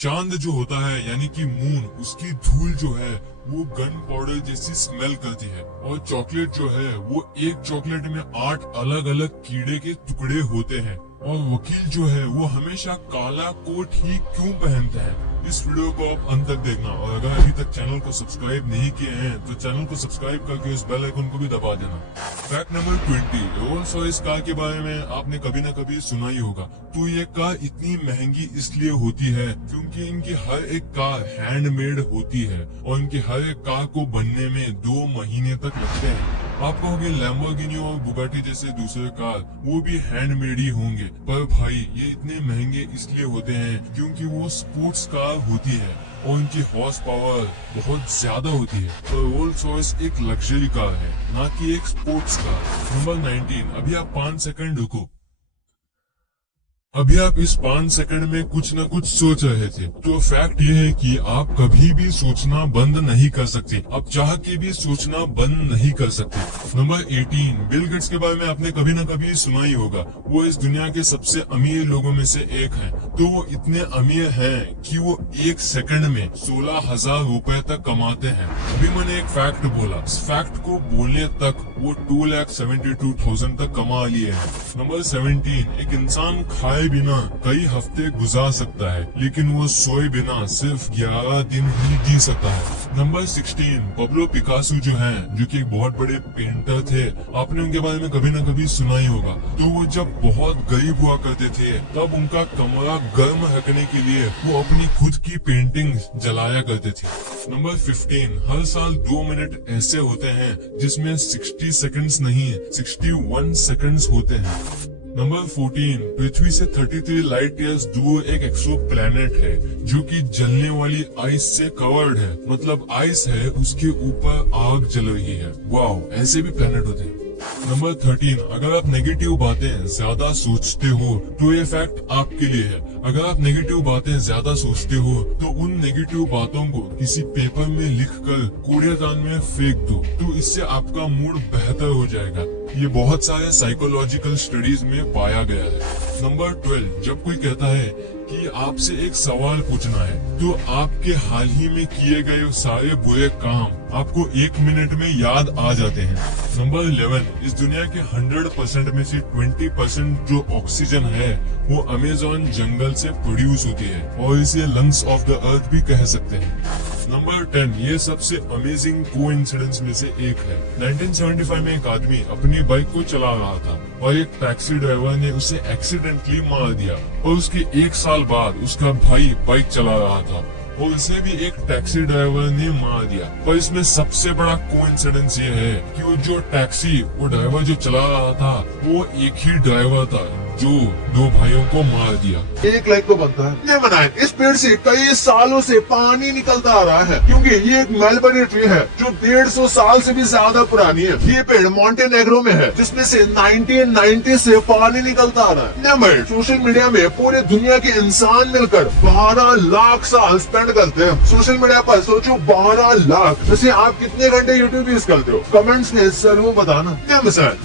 चांद जो होता है यानी कि मून, उसकी धूल जो है वो गन पाउडर जैसी स्मेल करती है। और चॉकलेट जो है वो एक चॉकलेट में 8 अलग अलग कीड़े के टुकड़े होते हैं। और वकील जो है वो हमेशा काला कोट ही क्यों पहनता है, इस वीडियो को आप अंत तक देखना। और अगर अभी तक चैनल को सब्सक्राइब नहीं किए हैं तो चैनल को सब्सक्राइब करके उस बेल आइकन को भी दबा देना। Fact number 20, Rolls Royce car के बारे में आपने कभी न कभी सुना ही होगा। तो ये कार इतनी महंगी इसलिए होती है क्योंकि इनकी हर एक कार हैंडमेड होती है और इनकी हर एक कार को बनने में 2 महीने तक लगते हैं। आप कहोगे लैम्बोर्गिनी और बुगाटी जैसे दूसरे कार वो भी हैंडमेड ही होंगे, पर भाई ये इतने महंगे इसलिए होते हैं क्योंकि वो स्पोर्ट्स कार होती है और इनकी हॉर्स पावर बहुत ज्यादा होती है। तो रोल्स रॉयस एक लग्जरी कार है, ना कि एक स्पोर्ट्स कार। नंबर 19, अभी आप 5 सेकंड रुको। अभी आप इस 5 सेकंड में कुछ न कुछ सोच रहे थे। तो फैक्ट ये है कि आप कभी भी सोचना बंद नहीं कर सकते, आप चाह के भी सोचना बंद नहीं कर सकते। नंबर 18, बिल गेट्स के बारे में आपने कभी न कभी सुना ही होगा। वो इस दुनिया के सबसे अमीर लोगों में से एक हैं। तो वो इतने अमीर हैं कि वो 1 सेकंड में 16,000 रुपए तक कमाते हैं। अभी मैंने एक फैक्ट बोला, इस फैक्ट को बोलने तक वो 2,72,000 तक कमा लिए हैं। नंबर 17, एक इंसान खाए बिना कई हफ्ते गुजार सकता है, लेकिन वो सोए बिना सिर्फ 11 दिन ही जी सकता है। नंबर 16, पब्लो पिकासो जो हैं, जो कि एक बहुत बड़े पेंटर थे, आपने उनके बारे में कभी न कभी सुना ही होगा। तो वो जब बहुत गरीब हुआ करते थे तब उनका कमरा गर्म रखने के लिए वो अपनी खुद की पेंटिंग जलाया करते थे। नंबर 15, हर साल 2 मिनट ऐसे होते हैं जिसमें 60 सेकंड्स नहीं 61 सेकंड्स होते हैं। नंबर 14, पृथ्वी से 33 लाइट ईयर्स दूर एक एक्सो प्लैनेट है जो कि जलने वाली आइस से कवर्ड है। मतलब आइस है, उसके ऊपर आग जल रही है। वाओ, ऐसे भी प्लैनेट होते हैं। नंबर 13, अगर आप नेगेटिव बातें ज्यादा सोचते हो तो ये फैक्ट आपके लिए है। अगर आप नेगेटिव बातें ज्यादा सोचते हो तो उन नेगेटिव बातों को किसी पेपर में लिखकर कूड़ेदान में फेंक दो, तो इससे आपका मूड बेहतर हो जाएगा। ये बहुत सारे साइकोलॉजिकल स्टडीज में पाया गया है। नंबर 12, जब कोई कहता है कि आपसे एक सवाल पूछना है तो आपके हाल ही में किए गए सारे बुरे काम आपको 1 मिनट में याद आ जाते हैं। नंबर 11, इस दुनिया के 100% में से 20% जो ऑक्सीजन है वो अमेज़न जंगल से प्रोड्यूस होती है और इसे लंग्स ऑफ द अर्थ भी कह सकते हैं। नंबर 10, ये सबसे अमेजिंग कोइंसिडेंस में से एक है। 1975 में एक आदमी अपनी बाइक को चला रहा था और एक टैक्सी ड्राइवर ने उसे एक्सीडेंटली मार दिया और उसके 1 साल बाद उसका भाई बाइक चला रहा था और उसे भी एक टैक्सी ड्राइवर ने मार दिया। पर इसमें सबसे बड़ा कोइंसिडेंस ये है कि वो ड्राइवर जो चला रहा था वो एक ही ड्राइवर था जो 2 भाइयों को मार दिया। 1 लाख तो बनता है। ये बनाए, इस पेड़ से कई सालों से पानी निकलता आ रहा है क्योंकि ये एक मलबरी ट्री है जो 150 साल से भी ज्यादा पुरानी है। ये पेड़ मॉन्टेनेग्रो में है जिसमें से 1990 से पानी निकलता आ रहा है। नंबर, सोशल मीडिया में पूरे दुनिया के इंसान मिलकर 12 लाख साल स्पेंड करते हैं सोशल मीडिया पर। सोचो 12 लाख। वैसे आप कितने घंटे यूट्यूब यूज करते हो? कमेंट्स में जरूर बताना।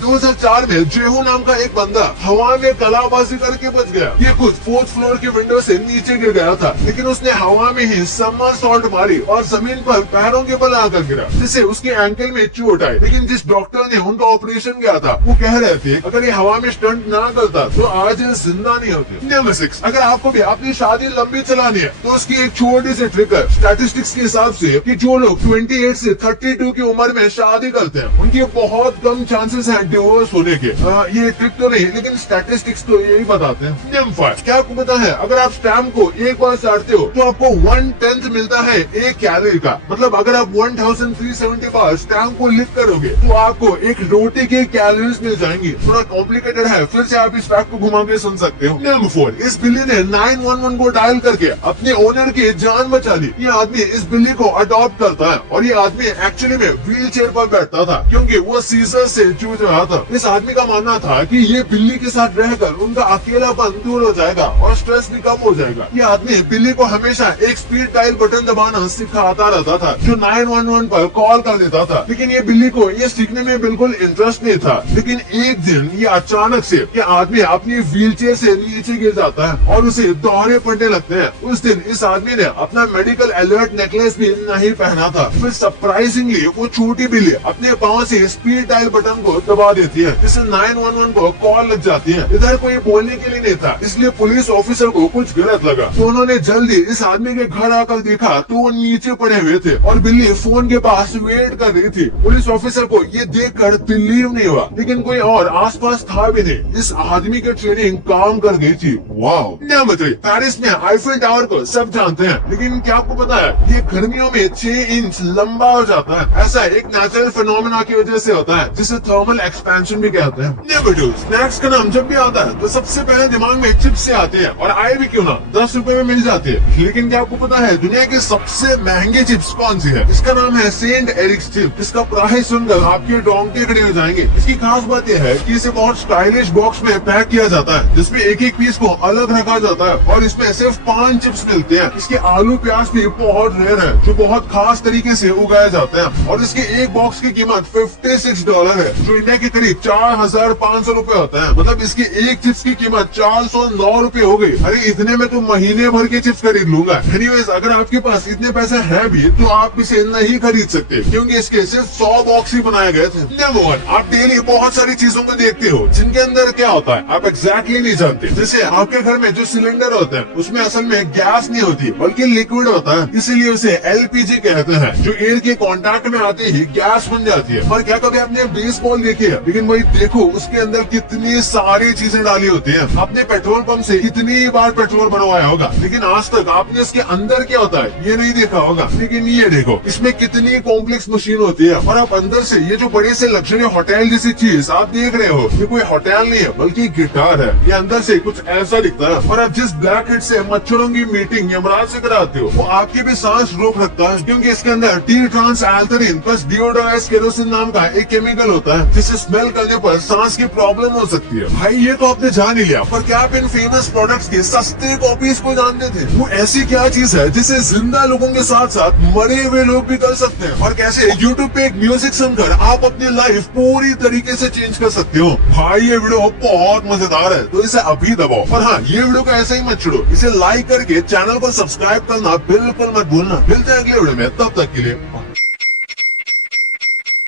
2004 में जेहू नाम का एक बंदा हवा में कलाबाजी करके बच गया। ये खुद 4th फ्लोर की विंडो से नीचे गिर गया था, लेकिन उसने हवा में ही समरसॉल्ट मारी और जमीन पर पैरों के बल आकर गिरा, जिससे उसके एंकल में चोट आई। लेकिन जिस डॉक्टर ने उनका ऑपरेशन किया था वो कह रहे थे अगर ये हवा में स्टंट ना करता तो आज ये जिंदा नहीं होते। नंबर 6, अगर आपको भी अपनी शादी लंबी चलानी है तो उसकी एक छोटी सी ट्रिक है। स्टैटिस्टिक्स के हिसाब से कि जो लोग 28 से 32 की उम्र में शादी करते हैं उनके बहुत कम चांसेस है डिवोर्स होने के। ये ट्रिक तो नहीं, लेकिन स्टैटिस्टिक्स तो यही बताते हैं। नंबर 5, क्या आपको पता है अगर आप स्टैम्प को एक बार चाटते हो तो आपको 1/10 मिलता है 1 कैलोरी का। मतलब अगर आप 1370 बार स्टैम्प को लिख करोगे तो आपको एक रोटी की कैलोरीज मिल जाएंगी। थोड़ा कॉम्प्लिकेटेड है, फिर से आप इस फैक्ट को घुमा के सुन सकते हो। नंबर 4, इस बिल्ली ने 911 को डायल करके अपने ओनर की जान बचा ली। ये आदमी इस बिल्ली को अडॉप्ट करता है और ये आदमी एक्चुअली में व्हील चेयर पर बैठता था क्योंकि वो सीजर से जूझ रहा था। इस आदमी का मानना था कि ये बिल्ली के साथ रह रहकर उनका अकेलापन दूर हो जाएगा और स्ट्रेस भी कम हो जाएगा। ये आदमी बिल्ली को हमेशा एक स्पीड डायल बटन दबाना सिखाता रहता था जो 911 पर कॉल कर देता था, लेकिन ये बिल्ली को ये सीखने में बिल्कुल इंटरेस्ट नहीं था। लेकिन एक दिन ये अचानक से ये आदमी अपनी व्हीलचेयर से नीचे गिर जाता है और उसे दौरे पड़ने लगते हैं। उस दिन इस आदमी ने अपना मेडिकल अलर्ट नेकलेस भी नहीं पहना था। फिर सरप्राइजिंगली वो छोटी बिल्ली अपने पाँव से स्पीड डायल बटन को दबा देती है, जिससे 911 को कॉल लग जाती है। इधर कोई बोलने के लिए नहीं था, इसलिए पुलिस ऑफिसर को कुछ गलत लगा तो उन्होंने जल्दी इस आदमी के घर आकर देखा तो वो नीचे पड़े हुए थे और बिल्ली फोन के पास वेट कर रही थी। पुलिस ऑफिसर को ये देखकर बिलीव नहीं हुआ, लेकिन कोई और आसपास था भी नहीं। इस आदमी की ट्रेनिंग काम कर गई थी। वाओ! पेरिस में आईफिल टावर को सब जानते हैं, लेकिन क्या आपको पता है ये गर्मियों में 6 इंच लंबा हो जाता है। ऐसा एक नेचुरल फिनोमेना की वजह से होता है जिसे थर्मल एक्सपेंशन भी कहते हैं। स्नैक्स का नाम जब भी आता है तो सबसे पहले दिमाग में चिप्स से आते हैं, और आए भी क्यों ना 10 रुपए में मिल जाते हैं। लेकिन क्या आपको पता है दुनिया की सबसे महंगी चिप्स कौन सी है? इसका नाम है सेंट एरिक्स चिप। इसका प्राइस सुनकर आपके रोंगटे खड़े हो जाएंगे। इसकी खास बात यह है कि इसे बहुत स्टाइलिश बॉक्स में पैक किया जाता है, जिसमें एक एक पीस को अलग रखा जाता है और इसमें सिर्फ 5 चिप्स मिलते हैं। इसके आलू प्याज भी बहुत रेयर है, जो बहुत खास तरीके से उगाया जाता है, और इसके एक बॉक्स की कीमत $56 है, जो इंडिया के करीब 4500 रूपए होता है। मतलब इसकी एक चिप्स की कीमत 409 रूपए हो गई। अरे इतने में तो महीने भर के चिप्स खरीद लूंगा। एनीवेज, अगर आपके पास इतने पैसे हैं भी तो आप इसे नहीं खरीद सकते, क्योंकि इसके सिर्फ 100 बॉक्स ही बनाए गए थे। नंबर 1, आप डेली बहुत सारी चीजों को देखते हो जिनके अंदर क्या होता है आप एग्जैक्टली नहीं जानते। जैसे आपके घर में जो सिलेंडर होता है उसमें असल में गैस नहीं होती बल्कि लिक्विड होता है, इसीलिए उसे LPG कहते हैं, जो एयर के कांटेक्ट में आते ही गैस बन जाती है। और क्या कभी आपने बेसबॉल देखी है? लेकिन वही देखो उसके अंदर कितनी सारी चीजें डाली होती है। आपने पेट्रोल पंप से कितनी बार पेट्रोल बनवाया होगा, लेकिन आज तक आपने इसके अंदर क्या होता है ये नहीं देखा होगा। लेकिन ये देखो इसमें कितनी कॉम्प्लेक्स मशीन होती है, और आप अंदर से ये जो बड़े से लग्जरी होटल जैसी चीज आप देख रहे हो, ये कोई होटल नहीं है बल्कि गिटार है। ये अंदर से कुछ ऐसा दिखता है, और आप जिस ब्लैक हेड से मच्छरों की मीटिंग यमराज से कराते हो वो आपकी भी सांस रोक रखता है, क्योंकि इसके अंदर टी ट्रांस एल्थरीन प्लस डिओडोराइज केरोसिन नाम का एक केमिकल होता है, जिसे स्मेल करने पर सांस की प्रॉब्लम हो सकती है। भाई ये तो आपने जान ही लिया, पर क्या आप इन फेमस प्रोडक्ट्स के सस्ते कॉपीज को जानते थे? वो ऐसी क्या चीज है जिसे जिंदा लोगों के साथ साथ मरे हुए लोग भी कर सकते हैं, और कैसे यूट्यूब पे एक म्यूजिक सुनकर आप अपनी लाइफ पूरी तरीके से चेंज कर सकते हो। भाई ये वीडियो बहुत मजेदार है, तो इसे अभी दबाओ। और हाँ, ये वीडियो को ऐसे ही मत छोड़ो, इसे लाइक करके चैनल को सब्सक्राइब करना बिल्कुल मत भूलना। मिलते हैं अगले वीडियो में, तब तक के लिए